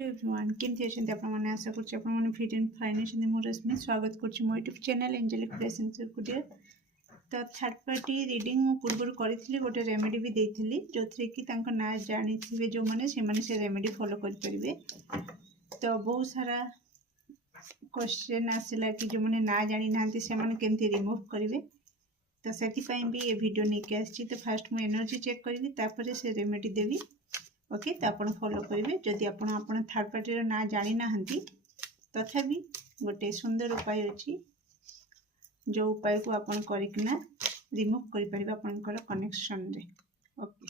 Everyone केमती अच्छे आपने आशा कर फिट एंड फाइन अच्छे मो रश्मि स्वागत कर यूट्यूब चैनल एंजेलिक ब्लेसिंग्स कुटिया। तो थर्ड पार्टी रिडिंग मु पूर्व करी गोटे रेमेडी भी देती जो थे कि ना जानी जो मैंने से रेमेडी फॉलो करेंगे। तो बहुत सारा क्वेश्चन आसला कि जो मैंने ना जानी ना केमती रिमूव करेंगे। तो से भी ये वीडियो नहीं आसी। तो फास्ट मुझे एनर्जी चेक करी से रेमेडी देवी। ओके तो आप फॉलो करेंगे जदि आप थर्ड पार्टी ना जानी ना तथापि गोटे सुंदर उपाय अच्छी जो उपाय को आप करना रिमूव करें आपंकर कनेक्शन रे। ओके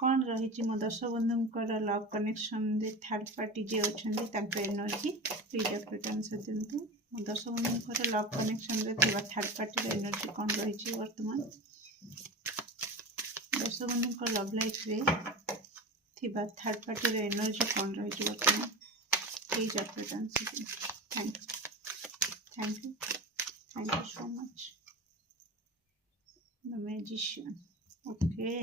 कौन रही मो दर्शक बंधुंकर लव कनेक्शन रे थर्ड पार्टी जे अच्छा एनर्जी प्लीज आंसर दिंतु। मो दर्शक बंधुंकर लव कनेक्शन रे थर्ड पार्टी एनर्जी कौन रही वर्तमान दर्शक बंधु लव लाइफ रे थिबा थर्ड पार्टी एनर्जी कौन रही वर्तमान प्लीज आंसर दिंतु। Thank you so much the magician. Okay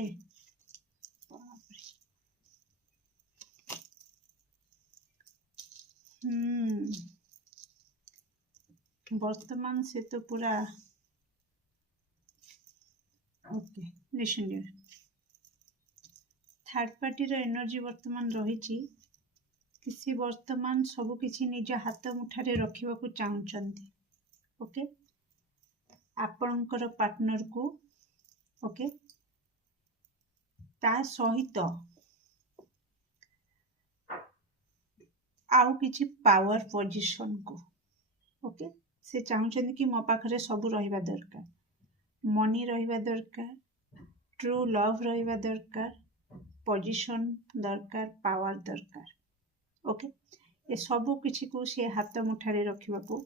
वर्तमान से तो पूरा okay listen dear third party energy वर्तमान रही कि सी वर्तमान सब किसी निज हाथ मुठारे रखा को चाहते। ओके आपणकर पार्टनर को ओके ता सहित आउ किछि पावर पोजीशन को ओके से चाहते कि मो पाखरे सब रहिबा दरकार मनी रहिबा दरकार ट्रू लव रहिबा दरकार पोजीशन दरकार पावर दरकार। ओके ये सब किछि को से हाथ मुठारे रखिबा को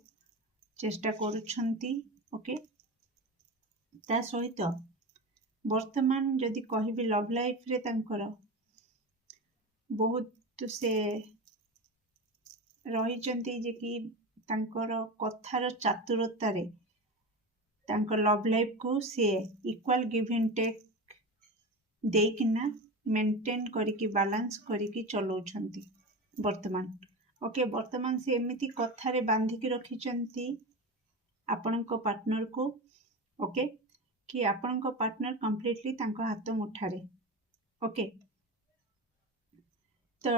चेष्टा करूछंती। ओके ता सहित वर्तमान जदि कहबी लव लाइफ रे तांकर बहुत से रही जे कि तांकर कथार चातुरतारे तांकर लव लाइफ को से इक्वल गिव एंड टेक देकिना मेंटेन करिकी बैलेंस करिकी चलाउछंती वर्तमान। ओके वर्तमान से एमिति कथारे बांधिकी रखिछंती आपणको पार्टनर को। ओके कि आपणको पार्टनर कंप्लीटली तांको हाथ मुठारे। ओके तो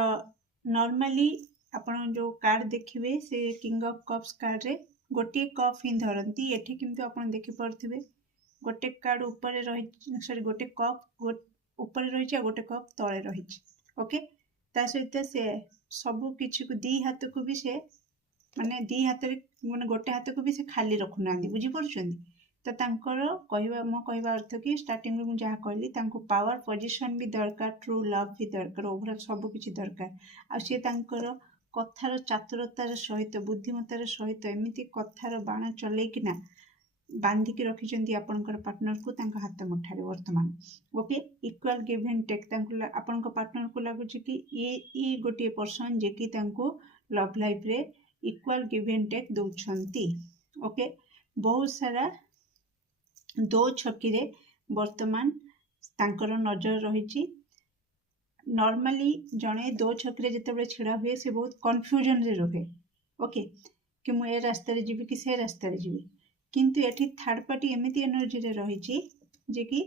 नॉर्मली आपण जो कार्ड देखिए से किंग ऑफ कप्स कार्ड रे गोटे कप ही धरती एठी किंतु आपण देखि परथिबे गोटे कार्ड ऊपर रही सॉरी गोटे कप ऊपर रही गोटे कप तले रही। ओके ता सहित से सब किछि को दी हाथ को भी से माने दी हाथ रे माने गोटे हाथ को भी से खाली रखु नांदी बुझी परछंदी। तो तांकर कहबा मो कहबा अर्थ कि स्टार्टिंग में जहाँ कहली तांको पावर पोजीशन भी दरकार ट्रू लव भी दरकार ओवरऑल सब किछि दरकार आ से तांकर कथार चातुरतार सहित बुद्धिमतार सहित एमिति कथार बाण चलेकिना बांधिकी रखिछंती आपनकर पार्टनर को तांको हाथ मुठारे वर्तमान। Okay equal give and take तांको आपनकर पार्टनर को लागुछि कि ये गोटे पर्सन जे कि तांको लव लाइफ रे इक्वल गिव एंड टेक दउछंती। ओके बहुत सारा दो छकी रे वर्तमान तांकर नजर रही। नॉर्मली जड़े दो छकी जिते छिड़ा हुए से बहुत कन्फ्यूजन रे रहे। ओके कि मु ए रास्ता रे जीवी कि से रास्ता रे जीवी किंतु एठी थर्ड पार्टी एमिति एनर्जी रे रही जे कि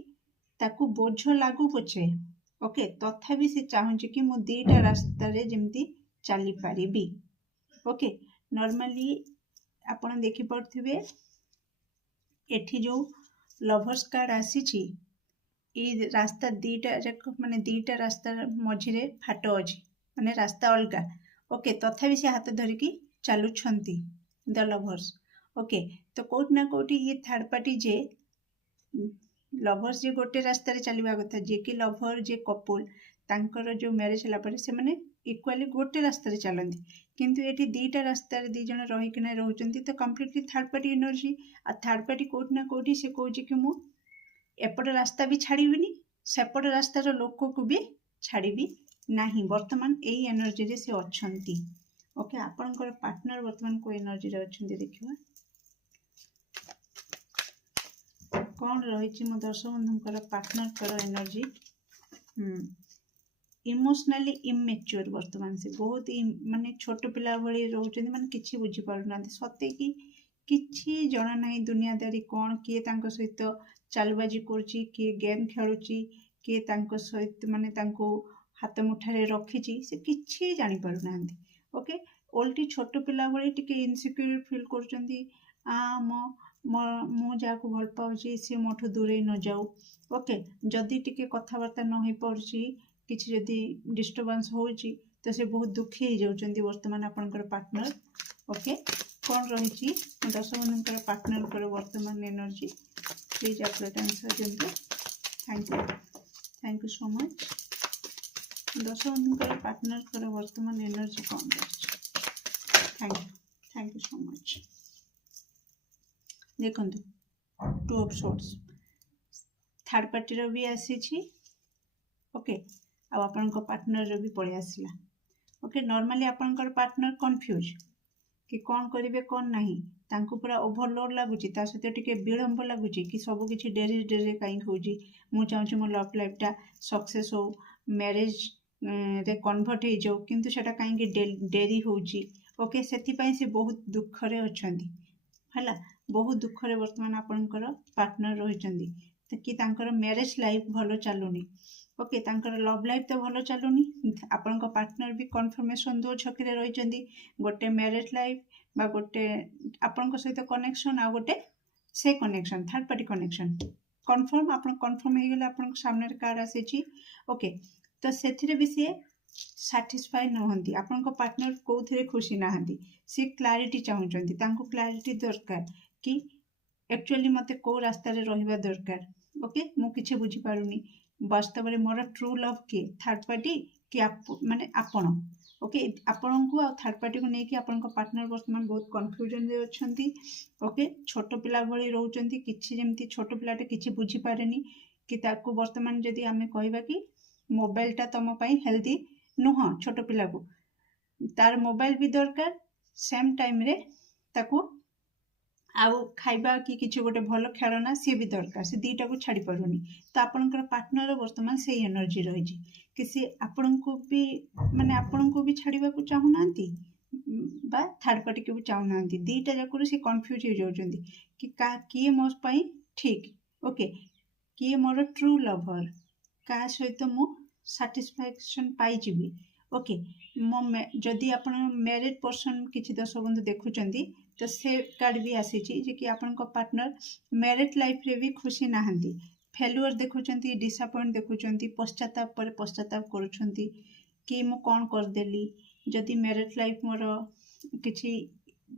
ताकू बोझ लागू पछे ओके तथापि से चाहूँ कि मु दीटा रास्ता रे जेमती चली पारिबी। ओके नॉर्मली आपण देखि पड़थिबे एठी जो लवर्स कार्ड आसी ये रास्ता दीटा जाक माने दीटा रास्ता मझिरे फाट अछि माने रास्ता अलगा। ओके तथापि से हाथ धरिकी चलुछंती द लवर्स। ओके तो कोट ना कोटी ये थर्ड पार्टी जे लवर्स जे गोटे रास्ता रे चलवा कथा जे कि लवर जे कपल तांकर जो मैरिज हला पर से माने इक्वली गोटे रास्ता रे चलंती किंतु एठी दीटा रास्ता रे दी जण रही कि ना रहउचंती। तो कंप्लीटली थर्ड पार्टी एनर्जी आ थर्ड पार्टी कोट ना कोटी से कहूची कि मु एपट रास्ता भी छाड़ीबिनी सेपट रास्तार लोक को भी छाड़बी नहीं वर्तमान यही एनर्जी रे से अच्छंती। ओके आपनकर पार्टनर वर्तमान को एनर्जी रे अच्छंती देखिबा कौन रही मो दर्शक बंधुंकर पार्टनर कर एनर्जी। इमोशनली इमेच्योर वर्तमान से बहुत माने छोट पिला भली रोचंदी माने किछि बुझी पारुना सते कि किछि जणा नाही दुनियादारी कौन किए तांको सहित चालबाजी करुची किए गेम खेलुची किए तांको सहित माने तांको हाथ मुठारे रखिची से किछि जानि पारुनांती ओके ओल्टी छोट पिला भली टिके इनसिक्योर फील करुचंदी आ मो जाको भल पाउची से मोठो दूरे न जाऊ ओके जदि टिके कथाबार्ता न हो पारुची किछि जदि डिस्टर्बेंस होउची तो से बहुत दुखी हो जाउचंदी वर्तमान आपनकर पार्टनर ओके कौन रही दर्शक बंधुकर पार्टनर वर्तमान एनर्जी प्लीज आप आंसर दिंतु थैंक यू सो मच दर्शक बंधुकर पार्टनर वर्तमान एनर्जी कौन रही थैंक यू सो मच देखो two of sorts third party भी आसी ओके आपण पार्टनर भी पड़े आसला ओके नॉर्मली आपनकर पार्टनर कंफ्यूज कि कौन करेंगे कौन नहीं तांको पूरा ओभरलोड लगुच सहित टिके विलंब लगुच कि सब किसी डेरी डेरी कहीं होजी मु चाहूँ मो लव लाइफटा सक्सेस हो मैरिज रे कन्वर्ट हो जाऊ किंतु सेटा कहीं डेरी होजी ओके से बहुत दुखरे अछंती हला बहुत दुखरे वर्तमान आपनकर पार्टनर रहिचंदी कि तांकर मैरिज लाइफ भलो चलुनी ओके तांकर लव लाइफ तो भलो चलुनी आपनका पार्टनर भी कन्फर्मेशन दो छकरे रहिचंदी गोटे मैरिज लाइफ बा गोटे आपनका सहित कनेक्शन आ गोटे से connection third party connection confirm आपन कन्फर्म हो गले आपन सामने कार्ड आसी ओके तो सेथिरे भी सी सैटिस्फाई नहंती आपनका पार्टनर कोथिरे खुशी नहंती सी क्लैरिटी चाहउचंती तांको क्लैरिटी दरकार कि एक्चुअली मते को रास्ता रे रहिबा दरकार ओके मु किछि बुझी पारुनी वास्तव में मोर ट्रू लव किए थर्ड पार्टी कि माने आपण ओके आपण को आ थर्ड पार्टी को लेकिन आपण पार्टनर वर्तमान बहुत कन्फ्यूजन रे अछंती ओके छोट पिला भली रहउचंती किछि जेमती छोट पिलाटे किछि बुझी पारेनी कि ताको वर्तमान जदी आमे कहबा कि मोबाइलटा तम पई हेल्दी नुह छोट पिला को तार मोबाइल भी दरकार सेम टाइम रे ताको आउ खाइबा कि किछि गोटे भल खेलना सी भी दरकार से दीटा को छाड़ी पारुनी तो आपनकर पार्टनर वर्तमान से एनर्जी रही कि सी आपण को भी माने आपण को भी छाड़ीबा को चाहू नांती बा थर्ड पार्टी को भी चाहू नांती दीटा जाकुर से कंफ्यूज हो जाउचंदी कि का किए मो पई ठीक ओके किए मोर ट्रू लवर का सहित मु सैटिस्फैक्शन पाई जिबी ओके मो जदि आपण मैरिड पर्सन किछि दर्शक बंधु देखुचंदी तो से कार्ड भी आसी जे कि आपण पार्टनर मैरिड लाइफ रे भी खुशी नहांती फेल्युअर देखुचंती डिसअपॉइंट देखुचंती पश्चाताप पर पश्चाताप करूचंती कि मु कौन कर देली जदि मैरिड लाइफ मोर किछि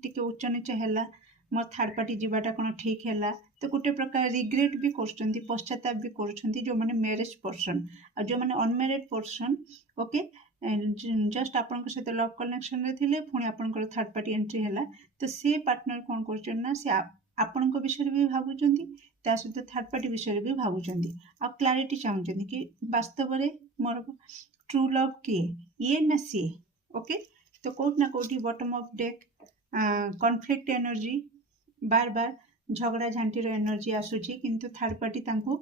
टिके उच्च नीच हैला मोर थर्ड पार्टी जीवाटा कौन ठीक है तो गोटे प्रकार रिग्रेट भी कर पश्चाताप भी कर जो मैंने मैरिज पर्सन आ जो मैंने अनमैरिड पर्सन ओके जस्ट आपण सहित लव कनेक्शन रे थिले पुणी आपनकर थर्ड पार्टी एंट्री हैला तो से पार्टनर कौन कर से आपण विषय भी भावुचंदी ता सहित थर्ड पार्टी विषय भी भावुचंदी आ क्लैरिटी चाहूचंदी कि वास्तव में मोर ट्रू लव किए ये ना सी ओके तो कोट ना कोटी bottom of deck conflict energy बार बार झगड़ा झांटीर एनर्जी आसुची किंतु थर्ड पार्टी तांको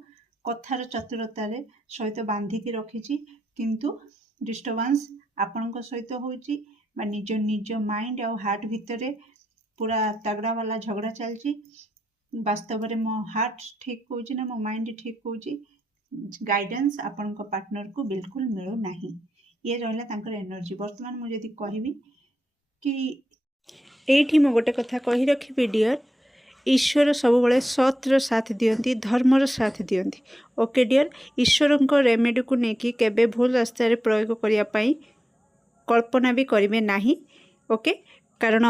कथार चतुरता रे सहित बांधिकी रखिची किंतु डिस्टर्बेंस आपण सहित होची बा निज निज माइंड और हार्ट भितर पूरा तगड़ा वाला झगड़ा चलची वास्तव में मो हार्ट ठीक होची ना मो माइंड ठीक होची गाइडेंस आपण पार्टनर को बिल्कुल मिलो नहीं ये रहला तांकर एनर्जी वर्तमान मु जदी कहबी कि एठी मो गोटे कथा कहि रखिबी डियर ईश्वर सब बड़े सत्र साथ दियंती धर्मर साथ दियंती ओके डियर ईश्वर को रेमेडी को लेकिन केबे भूल रास्ता रे प्रयोग करिया पई कल्पना भी करिवे नाही ओके कारण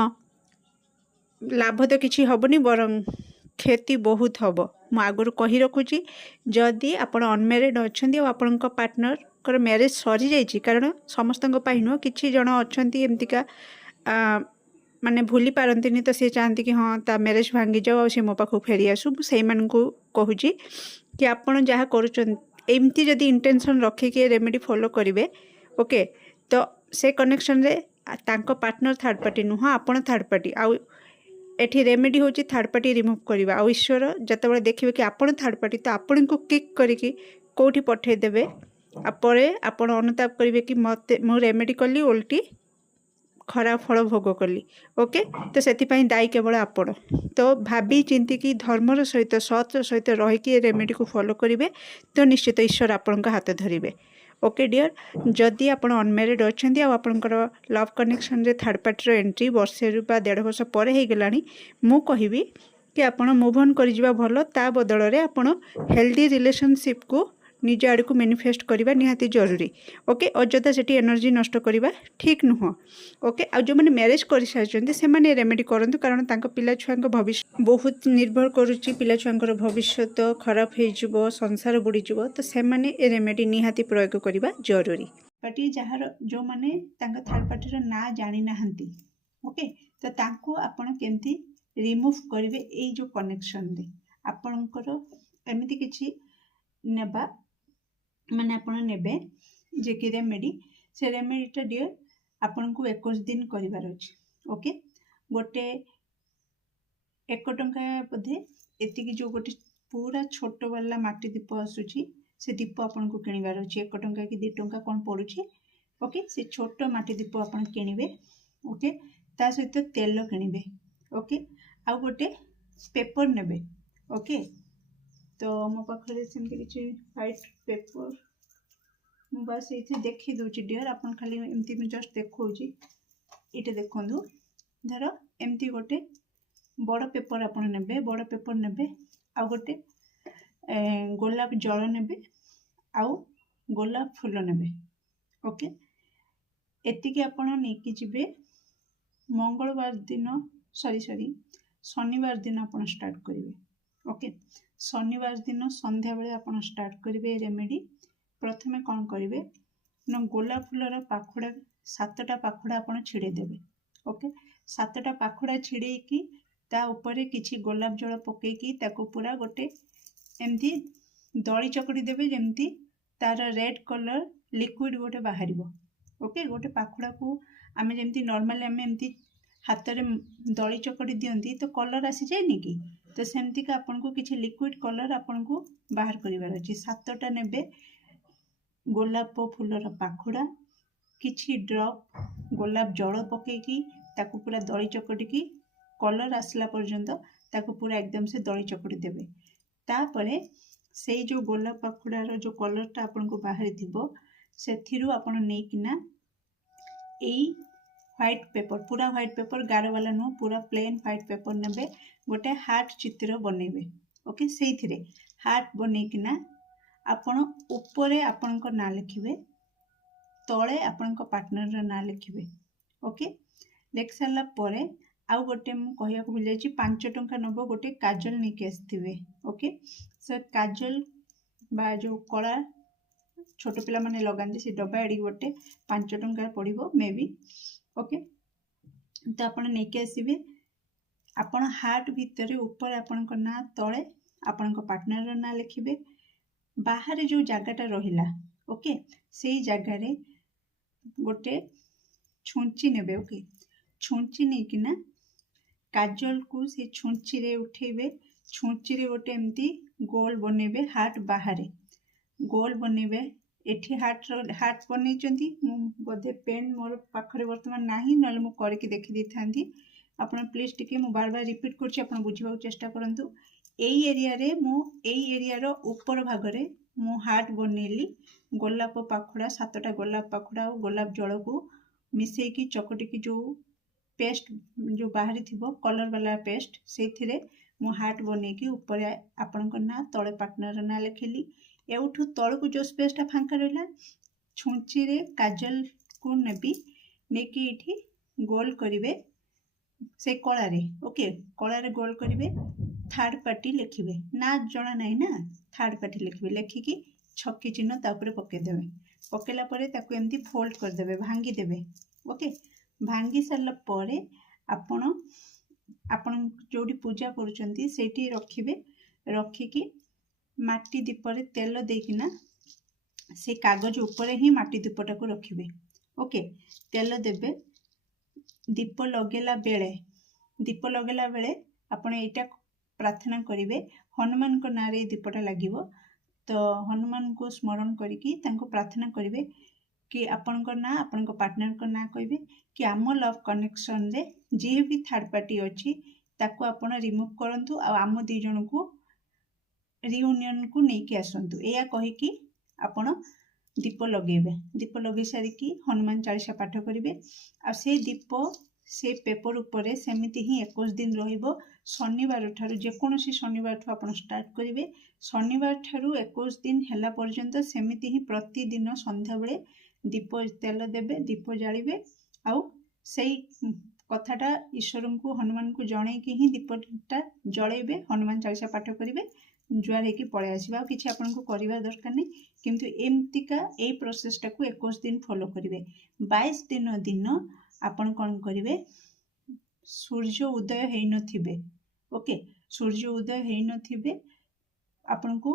लाभ तो किसी हेनी बरं क्षति बहुत हम मु आगुरी कही रखुची जदि आपण अनमेरिड अच्छा आपण पार्टनर मैरिज सरी जाइए कारण समस्त नुह कि जन अच्छा एमतीका माने भूली पारंतिनी तो सी चाहती कि हाँ ता मैरिज भांगी जाओ सी मो पाखु फेरी आसू से कहूँ कि आपड़ जहाँ करमती जदि इंटेंशन रखिके रेमेडी फॉलो करेंगे ओके तो से कनेक्शन रे तांको पार्टनर थर्ड पार्टी नुह आपण थर्ड पार्टी आउ एठी रेमेडी होची थर्ड पार्टी रिमूव करवा आ ईश्वर जतबे देखिए कि आपण थर्ड पार्टी तो आपण को किक करिकी कोठी पठे देबे ପରେ ଆପଣ ଅନୁତାପ କରିବେ କି ମୋତେ ମୁଁ ରେମେଡ଼ି କଲି ଓଲଟି ଖରାପ ଫଳ ଭୋଗ କଲି। ଓକେ, ତ ସେଥିପାଇଁ ଦାୟୀ କେବଳ ଆପଣ। ତ ଭାବି ଚିନ୍ତିକି ଧର୍ମର ସହିତ ସତର ସହିତ ରହିକି ଏ ରେମେଡ଼ିକୁ ଫଲୋ କରିବେ, ତ ନିଶ୍ଚିତ ଈଶ୍ୱର ଆପଣଙ୍କ ହାତ ଧରିବେ। ଓକେ ଡିଅର୍, ଯଦି ଆପଣ ଅନମ୍ୟାରିଡ଼ ଅଛନ୍ତି ଆଉ ଆପଣଙ୍କର ଲଭ୍ କନେକ୍ସନରେ ଥାର୍ଡ଼ ପାର୍ଟିର ଏଣ୍ଟ୍ରି ବର୍ଷେରୁ ବା 1.5 ବର୍ଷ ପରେ ହେଇଗଲାଣି, ମୁଁ କହିବି କି ଆପଣ ମୁଭ୍ ଅନ୍ କରିଯିବା ଭଲ। ତା ବଦଳରେ ଆପଣ ହେଲ୍ଦି ରିଲେସନସିପ୍କୁ ନିଜ ଆଡ଼କୁ ମ୍ୟାନିଫେଷ୍ଟ କରିବା ନିହାତି ଜରୁରୀ। ଓକେ, ଅଯଥା ସେଠି ଏନର୍ଜି ନଷ୍ଟ କରିବା ଠିକ୍ ନୁହଁ। ଓକେ, ଆଉ ଯେଉଁମାନେ ମ୍ୟାରେଜ୍ କରିସାରିଛନ୍ତି ସେମାନେ ରେମେଡ଼ି କରନ୍ତୁ, କାରଣ ତାଙ୍କ ପିଲାଛୁଆଙ୍କ ଭବିଷ୍ୟତ ବହୁତ ନିର୍ଭର କରୁଛି। ପିଲାଛୁଆଙ୍କର ଭବିଷ୍ୟତ ଖରାପ ହେଇଯିବ, ସଂସାର ବୁଡ଼ିଯିବ, ତ ସେମାନେ ଏ ରେମେଡ଼ି ନିହାତି ପ୍ରୟୋଗ କରିବା ଜରୁରୀ। ପାର୍ଟି ଯାହାର ଯେଉଁମାନେ ତାଙ୍କ ଥାର୍ଡ଼ ପାର୍ଟିର ନାଁ ଜାଣିନାହାନ୍ତି, ଓକେ, ତ ତାଙ୍କୁ ଆପଣ କେମିତି ରିମୁଭ୍ କରିବେ ଏଇ ଯେଉଁ କନେକ୍ସନରେ ଆପଣଙ୍କର ଏମିତି କିଛି ନେବା ମାନେ ଆପଣ ନେବେ ଯେ କି ରେମେଡ଼ି, ସେ ରେମେଡ଼ିଟା ଡିଅର୍ ଆପଣଙ୍କୁ 21 ଦିନ କରିବାର ଅଛି। ଓକେ, ଗୋଟେ 1 ଟଙ୍କା ବୋଧେ ଏତିକି ଯେଉଁ ଗୋଟେ ପୁରା ଛୋଟ ବାଲା ମାଟି ଦୀପ ଆସୁଛି, ସେ ଦୀପ ଆପଣଙ୍କୁ କିଣିବାର ଅଛି। 1 ଟଙ୍କା କି 2 ଟଙ୍କା କ'ଣ ପଡ଼ୁଛି। ଓକେ, ସେ ଛୋଟ ମାଟି ଦୀପ ଆପଣ କିଣିବେ। ଓକେ, ତା ସହିତ ତେଲ କିଣିବେ। ଓକେ, ଆଉ ଗୋଟେ ପେପର ନେବେ। ଓକେ, ତ ମୋ ପାଖରେ ସେମିତି କିଛି ହ୍ୱାଇଟ୍ ପେପର, ମୁଁ ବାସ୍ ଏଇଠି ଦେଖି ଦେଉଛି ଡିଅର୍, ଆପଣ ଖାଲି ଏମିତି ମୁଁ ଜଷ୍ଟ ଦେଖାଉଛି। ଏଇଟା ଦେଖନ୍ତୁ, ଧର ଏମିତି ଗୋଟେ ବଡ଼ ପେପର ଆପଣ ନେବେ, ବଡ଼ ପେପର ନେବେ, ଆଉ ଗୋଟେ ଗୋଲାପ ଜଳ ନେବେ, ଆଉ ଗୋଲାପ ଫୁଲ ନେବେ। ଓକେ, ଏତିକି ଆପଣ ନେଇକି ଯିବେ। ମଙ୍ଗଳବାର ଦିନ ଶନିବାର ଦିନ ଆପଣ ଷ୍ଟାର୍ଟ କରିବେ। ଓକେ, ଶନିବାର ଦିନ ସନ୍ଧ୍ୟାବେଳେ ଆପଣ ଷ୍ଟାର୍ଟ କରିବେ ରେମେଡ଼ି। ପ୍ରଥମେ କ'ଣ କରିବେ ନା ଗୋଲାପ ଫୁଲର ପାଖୁଡ଼ା 7ଟା ପାଖୁଡ଼ା ଆପଣ ଛିଡ଼େଇ ଦେବେ। ଓକେ, 7ଟା ପାଖୁଡ଼ା ଛିଡ଼େଇକି ତା ଉପରେ କିଛି ଗୋଲାପ ଜଳ ପକେଇକି ତାକୁ ପୁରା ଗୋଟେ ଏମିତି ଦଳି ଚକଟି ଦେବେ, ଯେମିତି ତାର ରେଡ୍ କଲର୍ ଲିକ୍ୱିଡ଼ ଗୋଟେ ବାହାରିବ। ଓକେ, ଗୋଟେ ପାଖୁଡ଼ାକୁ ଆମେ ଯେମିତି ନର୍ମାଲି ଆମେ ଏମିତି ହାତରେ ଦଳି ଚକଟି ଦିଅନ୍ତି ତ କଲର୍ ଆସିଯାଏନି କି, ତ ସେମିତିକା ଆପଣଙ୍କୁ କିଛି ଲିକ୍ୱିଡ଼ କଲର୍ ଆପଣଙ୍କୁ ବାହାର କରିବାର ଅଛି। 7ଟା ନେବେ ଗୋଲାପ ଫୁଲର ପାଖୁଡ଼ା, କିଛି ଡ୍ରପ୍ ଗୋଲାପ ଜଳ ପକେଇକି ତାକୁ ପୁରା ଦଳି ଚକଟିକି କଲର୍ ଆସିଲା ପର୍ଯ୍ୟନ୍ତ ତାକୁ ପୁରା ଏକଦମ ସେ ଦଳି ଚକଟି ଦେବେ। ତାପରେ ସେଇ ଯେଉଁ ଗୋଲାପ ପାଖୁଡ଼ାର ଯେଉଁ କଲର୍ଟା ଆପଣଙ୍କୁ ବାହାରିଥିବ, ସେଥିରୁ ଆପଣ ନେଇକିନା ଏଇ ହ୍ୱାଇଟ୍ ପେପର, ପୁରା ହ୍ୱାଇଟ୍ ପେପର, ଗାରବାଲା ନୁହଁ, ପୁରା ପ୍ଲେନ୍ ହ୍ୱାଇଟ୍ ପେପର ନେବେ, ଗୋଟେ ହାର୍ଟ ଚିତ୍ର ବନେଇବେ। ଓକେ, ସେଇଥିରେ ହାର୍ଟ ବନେଇକିନା ଆପଣ ଉପରେ ଆପଣଙ୍କ ନାଁ ଲେଖିବେ, ତଳେ ଆପଣଙ୍କ ପାର୍ଟନରର ନାଁ ଲେଖିବେ। ଓକେ, ଲେଖି ସାରିଲା ପରେ ଆଉ ଗୋଟେ ମୁଁ କହିବାକୁ ଭୁଲି ଯାଇଛି, 5 ଟଙ୍କା ନେବ, ଗୋଟେ କାଜଲ ନେଇକି ଆସିଥିବେ। ଓକେ, ସେ କାଜଲ ବା ଯେଉଁ କଳା ଛୋଟ ପିଲାମାନେ ଲଗାନ୍ତି ସେ ଡବା ଏଡ଼ିକି ଗୋଟେ 5 ଟଙ୍କାରେ ପଡ଼ିବ ମେ ବି। ଓକେ, ତ ଆପଣ ନେଇକି ଆସିବେ। ଆପଣ ହାର୍ଟ ଭିତରେ ଉପରେ ଆପଣଙ୍କ ନାଁ, ତଳେ ଆପଣଙ୍କ ପାର୍ଟନରର ନାଁ ଲେଖିବେ। ବାହାରେ ଯେଉଁ ଜାଗାଟା ରହିଲା, ଓକେ, ସେଇ ଜାଗାରେ ଗୋଟେ ଛୁଞ୍ଚି ନେବେ। ଓକେ, ଛୁଞ୍ଚି ନେଇକିନା କାଜଲକୁ ସେ ଛୁଞ୍ଚିରେ ଉଠେଇବେ। ଛୁଞ୍ଚିରେ ଗୋଟେ ଏମିତି ଗୋଲ ବନେଇବେ, ହାର୍ଟ ବାହାରେ ଗୋଲ ବନେଇବେ। ଏଠି ହାର୍ଟ ବନେଇଛନ୍ତି, ମୁଁ ବୋଧେ ପେନ୍ ମୋର ପାଖରେ ବର୍ତ୍ତମାନ ନାହିଁ, ନହେଲେ ମୁଁ କରିକି ଦେଖି ଦେଇଥାନ୍ତି। ଆପଣ ପ୍ଲିଜ୍ ଟିକେ, ମୁଁ ବାରବାର ରିପିଟ୍ କରୁଛି, ଆପଣ ବୁଝିବାକୁ ଚେଷ୍ଟା କରନ୍ତୁ। ଏଇ ଏରିଆରେ ଏଇ ଏରିଆର ଉପର ଭାଗରେ ମୁଁ ହାର୍ଟ ବନେଇଲି। ଗୋଲାପ ପାଖୁଡ଼ା 7ଟା ଗୋଲାପ ପାଖୁଡ଼ା ଆଉ ଗୋଲାପ ଜଳକୁ ମିଶେଇକି ଚକଟିକି ଯେଉଁ ପେଷ୍ଟ ଯେଉଁ ବାହାରିଥିବ କଲର୍ ବାଲା ପେଷ୍ଟ, ସେଇଥିରେ ମୁଁ ହାର୍ଟ ବନେଇକି ଉପରେ ଆପଣଙ୍କ ନାଁ, ତଳେ ପାର୍ଟନରର ନାଁ ଲେଖିଲି। ଏଉଠୁ ତଳକୁ ଯେଉଁ ସ୍ପେସ୍ଟା ଫାଙ୍କା ରହିଲା, ଛୁଞ୍ଚିରେ କାଜଲକୁ ନେବି, ନେଇକି ଏଇଠି ଗୋଲ କରିବେ ସେ କଳାରେ। ଓକେ, କଳାରେ ଗୋଲ କରିବେ, ଥାର୍ଡ଼ ପାର୍ଟି ଲେଖିବେ, ନା ଜଣା ନାହିଁ ନା, ଥାର୍ଡ଼ ପାର୍ଟି ଲେଖିବେ। ଲେଖିକି ଛକି ଚିହ୍ନ ତା ଉପରେ ପକେଇଦେବେ। ପକେଇଲା ପରେ ତାକୁ ଏମିତି ଫୋଲ୍ଡ କରିଦେବେ, ଭାଙ୍ଗିଦେବେ। ଓକେ, ଭାଙ୍ଗି ସାରିଲା ପରେ ଆପଣ ଯେଉଁଠି ପୂଜା କରୁଛନ୍ତି ସେଇଠି ରଖିବେ। ରଖିକି ମାଟି ଦୀପରେ ତେଲ ଦେଇକିନା ସେ କାଗଜ ଉପରେ ହିଁ ମାଟି ଦୀପଟାକୁ ରଖିବେ। ଓକେ, ତେଲ ଦେବେ। ଦୀପ ଲଗେଇଲା ବେଳେ ଆପଣ ଏଇଟା ପ୍ରାର୍ଥନା କରିବେ, ହନୁମାନଙ୍କ ନାଁରେ ଏଇ ଦୀପଟା ଲାଗିବ। तो हनुमान को स्मरण करिकी तांको प्रार्थना करिवे कि आपणकर ना आपणको पार्टनर को ना कहबे कि आम लव कनेक्शन रे जे भी थर्ड पार्टी अछि ताको आपण रिमूव करंतु आ आम दी जन को रियूनियन को नेकी आसंतु एया कहि कि आपण दीप लगे सारिकी हनुमान चालीसा पाठ करिवे आ से दीप से पेपर उपरे सेमिति ही 21 दिन रहिबो शनिवार ठारू जेकोसी शनिवार ठू आपण स्टार्ट करिवे शनिवार ठारू 21 दिन हैला पर्यंत सेमिति ही प्रतिदिन संध्या बेले दीप तेल देबे दीप जालिबे आउ सेई कथाटा ईश्वर को हनुमान को जणे कि ही दीपटा जळेबे हनुमान चालीसा पाठ करिवे जुआर हेकी पळे आसीबा किछि आपन को करिवा दरकार नै किंतु एमतिका ए प्रोसेस टाको 21 दिन फॉलो करिवे 22 दिन आपण कोन करिवे सूर्य उदय हेइ नथिबे ओके सूर्य उदय हेइ नथिबे आपण को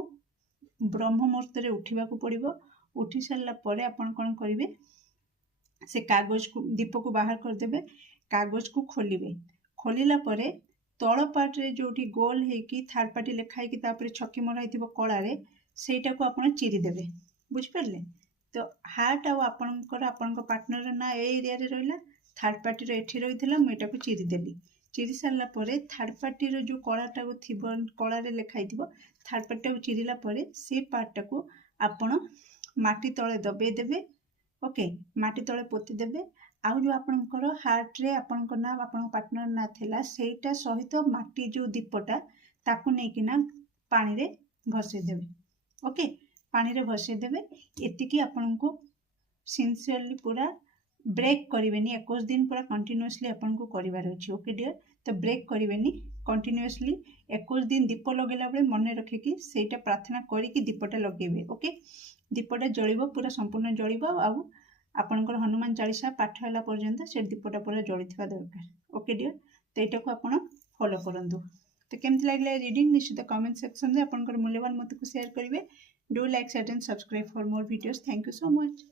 ब्रह्म मुहूर्त रे उठिबा को पड़िबो उठी सारला परे आपण कोन करिवे से कागज को दीप को बाहर कर देबे कागज को खोलिला परे तळ पार्ट रे जोटी गोल हे कि थर्ड पार्टी लिखाई कि तापर छक्की मरा हिथिबो कळा रे सेटा को आपण चिरी देबे बुझ परले तो हार्ट आ आपणको पार्टनर ना ए एरिया रे रहिला थर्ड पार्टी रे एठी रहिथिला मेटा को चिरी देली चिरी सारला परे थर्ड पार्टी रो जो कळाटा को थिबो कळा रे लिखाई थिबो थर्ड पार्टी को चिरीला परे से पार्ट को आपण माटी तळे दबे देबे ओके माटी तळे पोती देबे आउ जो आपणकर हार्ट रे आपणकर ना आपन पार्टनर ना थिला सेटा सहित माटी जो दीपटा ताकू नै किना पानी रे भसे देबे ओके पानी रे भसे देबे एतिकी आपन को सिंसियरली पूरा ब्रेक करिवेनी 21 दिन पूरा कंटीन्यूअसली आपन को करिवार अछि ओके डियर तो ब्रेक करिवेनी कंटीन्यूअसली 21 दिन दीप लगेला बेले मन रखे कि सेटा प्रार्थना करी कि दीपटा लगेबे ओके दीपटा जळिबो पूरा संपूर्ण जळिबो आउ आपणकर हनुमान चालीसा पाठ होला पर्यंत से दीपटा पूरा जळिथिबा दरकार ओके डियर तो एटा को आपण फॉलो करंतु तो केमति लागले रीडिंग निश्चित कमेंट सेक्शन रे आपणकर मूल्यवान मत को शेयर करिवे do like share and subscribe for more videos thank you so much.